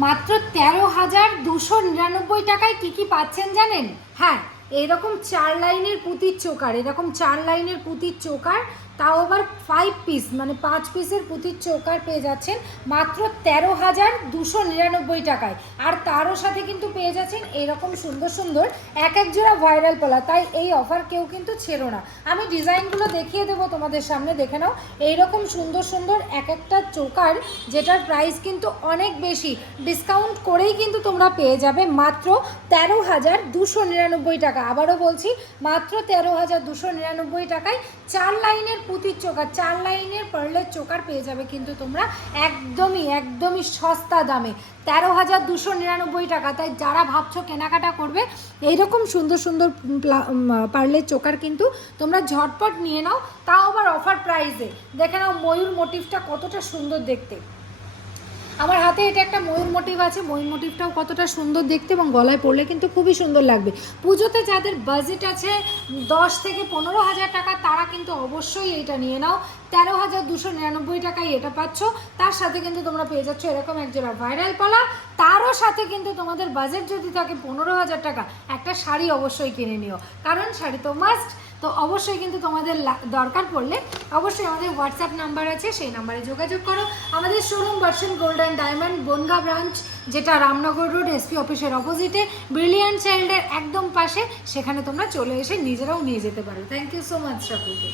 মাত্র 13,299 টাকায় কি পাচ্ছেন জানেন? হ্যাঁ, এরকম 4 লাইনের পুঁতির চোকার, এরকম 4 লাইনের পুঁতির চোকার, তাও আবার 5 পিস, মানে 5 পিসের পুঁতির চোকার পেয়ে যাচ্ছেন মাত্র 13,299 টাকায়। আর তারও সাথে কিন্তু পেয়ে যাচ্ছেন এরকম সুন্দর সুন্দর এক এক জোড়া ভাইরাল পলা। তাই এই অফার কেউ কিন্তু ছেড়ো না। আমি ডিজাইনগুলো দেখিয়ে দেবো তোমাদের সামনে, দেখে নাও। এইরকম সুন্দর সুন্দর এক একটা চোকার, যেটার প্রাইস কিন্তু অনেক বেশি, ডিসকাউন্ট করেই কিন্তু তোমরা পেয়ে যাবে মাত্র 13,299 টাকা। আবারও বলছি, মাত্র 13,299 টাকায় 4 লাইনের পুঁতির চোকার, 4 লাইনের পার্লের চোকার পেয়ে যাবে কিন্তু তোমরা একদমই সস্তা দামে, 13,299 টাকা। তাই যারা ভাবছো কেনাকাটা করবে এইরকম সুন্দর সুন্দর পার্লের চোকার কিন্তু তোমরা ঝটপট নিয়ে নাও, তাও আবার অফার প্রাইসে। দেখে নাও ময়ূর মোটিভটা কতটা সুন্দর দেখতে। আমার হাতে এটা একটা ময়ূর মোটিভ আছে, ময়ূর মোটিভটাও কতটা সুন্দর দেখতে, এবং গলায় পরলে কিন্তু খুবই সুন্দর লাগবে। পুজোতে যাদের বাজেট আছে 10 থেকে 15,000 টাকা, তারা কিন্তু অবশ্যই এটা নিয়ে নাও। 13,299 টাকায় এটা পাচ্ছ। তার সাথে কিন্তু তোমরা পেয়ে যাচ্ছ এরকম একজোড়া ভাইরাল পলা। তারও সাথে কিন্তু তোমাদের বাজেট যদি থাকে 15,000 টাকা, একটা শাড়ি অবশ্যই কিনে নিও, কারণ শাড়ি তো মাস্ট। তো অবশ্যই কিন্তু তোমাদের দরকার পড়লে অবশ্যই আমাদের হোয়াটসঅ্যাপ নাম্বার আছে, সেই নাম্বারে যোগাযোগ করো। আমাদের showroom version gold and diamond Bongaon branch, যেটা রামনগর রোড এসপি অফিসের অপোজিটে, ব্রিলিয়ান্ট চাইল্ডের একদম পাশে। সেখানে তোমরা চলে এসে নিজেরাও নিয়ে যেতে পারো। থ্যাংক ইউ সো মাচ সকলকে।